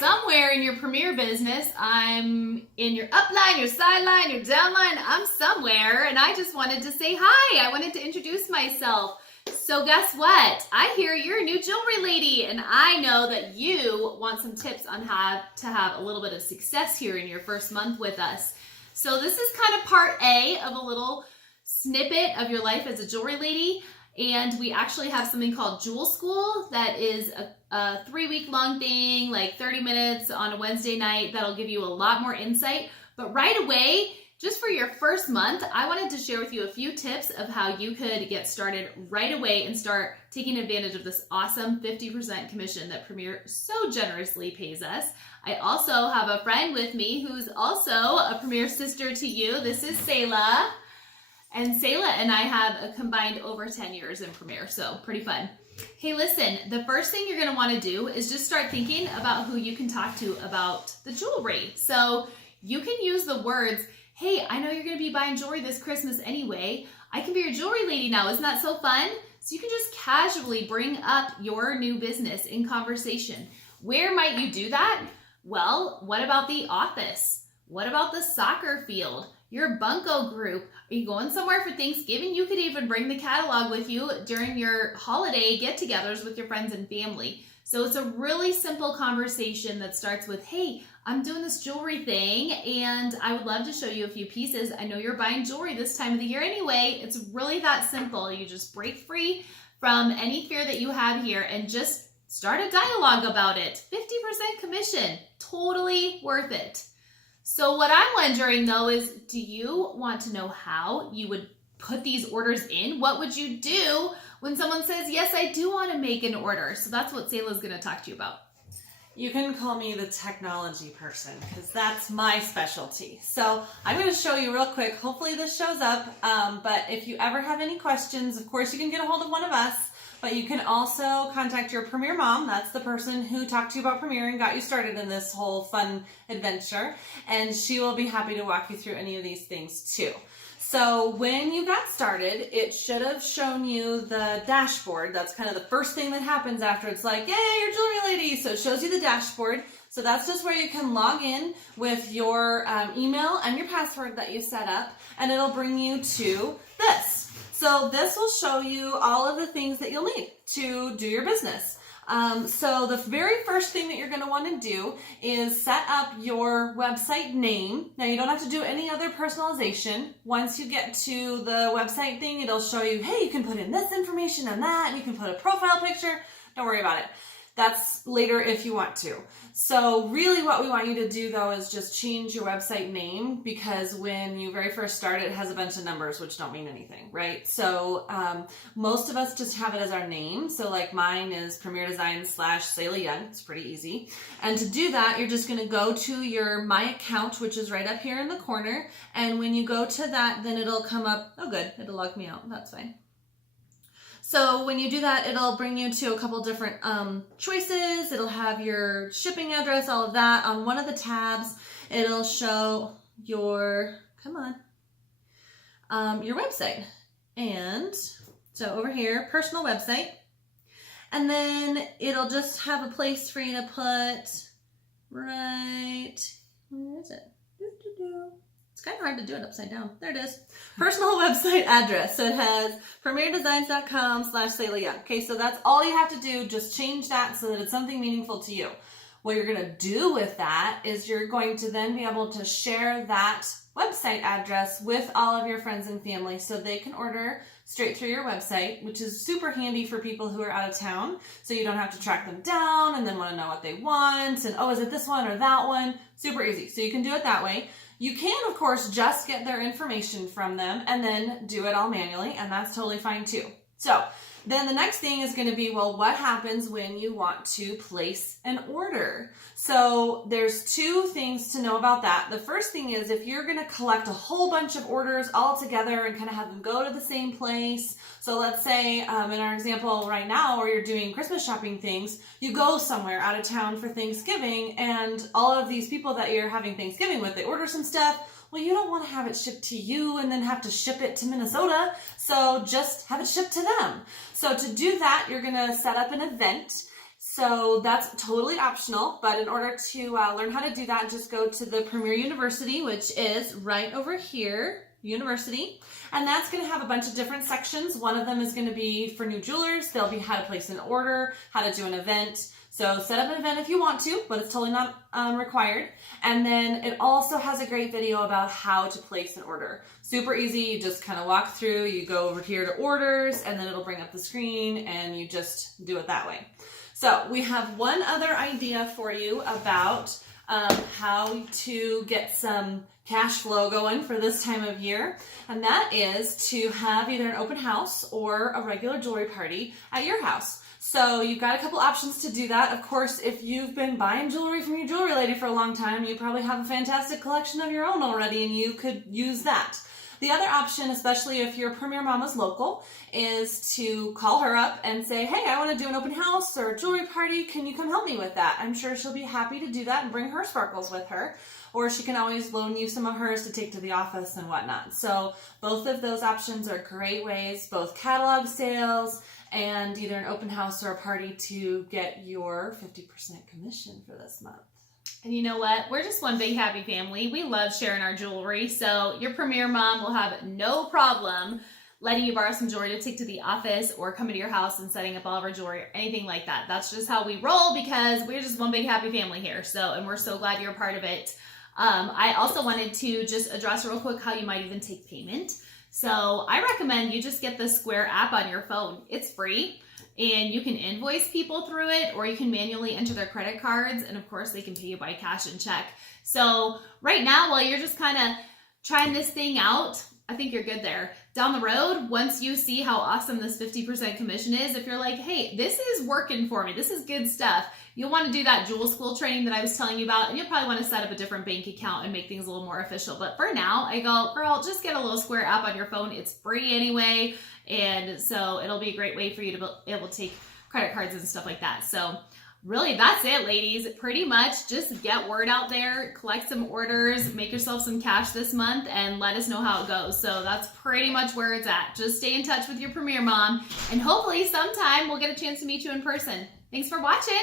somewhere in your Premier business, I'm in your upline, your sideline, your downline, I'm somewhere, and I just wanted to say hi. I wanted to introduce myself. So guess what? I hear you're a new jewelry lady, and I know that you want some tips on how to have a little bit of success here in your first month with us. So this is kind of part A of a little snippet of your life as a jewelry lady. And we actually have something called Jewel School that is a 3-week-long thing, like 30 minutes on a Wednesday night that'll give you a lot more insight. But right away, just for your first month, I wanted to share with you a few tips of how you could get started right away and start taking advantage of this awesome 50% commission that Premier so generously pays us. I also have a friend with me who's also a Premier sister to you. This is Selah. And Selah and I have a combined over 10 years in Premier, so pretty fun. Hey, listen, the first thing you're going to want to do is just start thinking about who you can talk to about the jewelry. So you can use the words, hey, I know you're going to be buying jewelry this Christmas anyway. I can be your jewelry lady now. Isn't that so fun? So you can just casually bring up your new business in conversation. Where might you do that? Well, what about the office? What about the soccer field? Your bunco group? Are you going somewhere for Thanksgiving? You could even bring the catalog with you during your holiday get-togethers with your friends and family. So it's a really simple conversation that starts with, hey, I'm doing this jewelry thing and I would love to show you a few pieces. I know you're buying jewelry this time of the year anyway. It's really that simple. You just break free from any fear that you have here and just start a dialogue about it. 50% commission, totally worth it. So what I'm wondering though is, do you want to know how you would put these orders in? What would you do when someone says, yes, I do want to make an order? So that's what Selah is going to talk to you about. You can call me the technology person because that's my specialty. So I'm going to show you real quick. Hopefully this shows up. But if you ever have any questions, of course you can get a hold of one of us. But you can also contact your Premier mom. That's the person who talked to you about Premier and got you started in this whole fun adventure. And she will be happy to walk you through any of these things too. So when you got started, it should have shown you the dashboard. That's kind of the first thing that happens after it's like, yay, you're jewelry lady. So it shows you the dashboard. So that's just where you can log in with your email and your password that you set up, and it'll bring you to this. So this will show you all of the things that you'll need to do your business. So the very first thing that you're going to want to do is set up your website name. Now you don't have to do any other personalization. Once you get to the website thing, it'll show you, hey, you can put in this information and that, and you can put a profile picture. Don't worry about it. That's later if you want to. So really what we want you to do though is just change your website name, because when you very first start it has a bunch of numbers which don't mean anything, right? So most of us just have it as our name. So like mine is Premier Design / Selah Young. It's pretty easy. And to do that, you're just going to go to your My Account, which is right up here in the corner. And when you go to that, then it'll come up. Oh good, it'll log me out. That's fine. So when you do that, it'll bring you to a couple different choices. It'll have your shipping address, all of that. On one of the tabs, it'll show your, your website. And so over here, personal website. And then it'll just have a place for you to put right, where is it? It's kind of hard to do it upside down. There it is. Personal website address. So it has premierdesigns.com / Selah Young. Okay, so that's all you have to do. Just change that so that it's something meaningful to you. What you're going to do with that is you're going to then be able to share that website address with all of your friends and family so they can order straight through your website, which is super handy for people who are out of town. So you don't have to track them down and then want to know what they want and, oh, is it this one or that one? Super easy. So you can do it that way. You can, of course, just get their information from them and then do it all manually, and that's totally fine too. So then the next thing is going to be, well, what happens when you want to place an order? So there's two things to know about that. The first thing is if you're going to collect a whole bunch of orders all together and kind of have them go to the same place. So let's say in our example right now where you're doing Christmas shopping things, you go somewhere out of town for Thanksgiving and all of these people that you're having Thanksgiving with, they order some stuff. Well, you don't want to have it shipped to you and then have to ship it to Minnesota. So just have it shipped to them. So to do that, you're going to set up an event. So that's totally optional, but in order to learn how to do that, just go to the Premier University, which is right over here, University, and that's going to have a bunch of different sections. One of them is going to be for new jewelers. There'll be how to place an order, how to do an event. So set up an event if you want to, but it's totally not required. And then it also has a great video about how to place an order. Super easy. You just kind of walk through, you go over here to orders, and then it'll bring up the screen and you just do it that way. So we have one other idea for you about how to get some cash flow going for this time of year, and that is to have either an open house or a regular jewelry party at your house. So you've got a couple options to do that. Of course, if you've been buying jewelry from your jewelry lady for a long time, you probably have a fantastic collection of your own already, and you could use that. The other option, especially if your Premier Mama's local, is to call her up and say, hey, I want to do an open house or a jewelry party. Can you come help me with that? I'm sure she'll be happy to do that and bring her sparkles with her. Or she can always loan you some of hers to take to the office and whatnot. So both of those options are great ways, both catalog sales and either an open house or a party, to get your 50% commission for this month. And you know what? We're just one big happy family. We love sharing our jewelry. So your Premier Mom will have no problem letting you borrow some jewelry to take to the office or coming to your house and setting up all of our jewelry or anything like that. That's just how we roll, because we're just one big happy family here. So, and we're so glad you're a part of it. I also wanted to just address real quick how you might even take payment. So I recommend you just get the Square app on your phone. It's free. And you can invoice people through it, or you can manually enter their credit cards, and of course they can pay you by cash and check. So right now, while you're just kind of trying this thing out, I think you're good there. Down the road, once you see how awesome this 50% commission is, if you're like, hey, this is working for me, this is good stuff, you'll want to do that jewel school training that I was telling you about, and you'll probably want to set up a different bank account and make things a little more official. But for now, I go, girl, just get a little Square app on your phone. It's free anyway, and so it'll be a great way for you to be able to take credit cards and stuff like that. So really, that's it, ladies. Pretty much just get word out there, collect some orders, make yourself some cash this month, and let us know how it goes. So that's pretty much where it's at. Just stay in touch with your Premier Mom, and hopefully sometime we'll get a chance to meet you in person. Thanks for watching.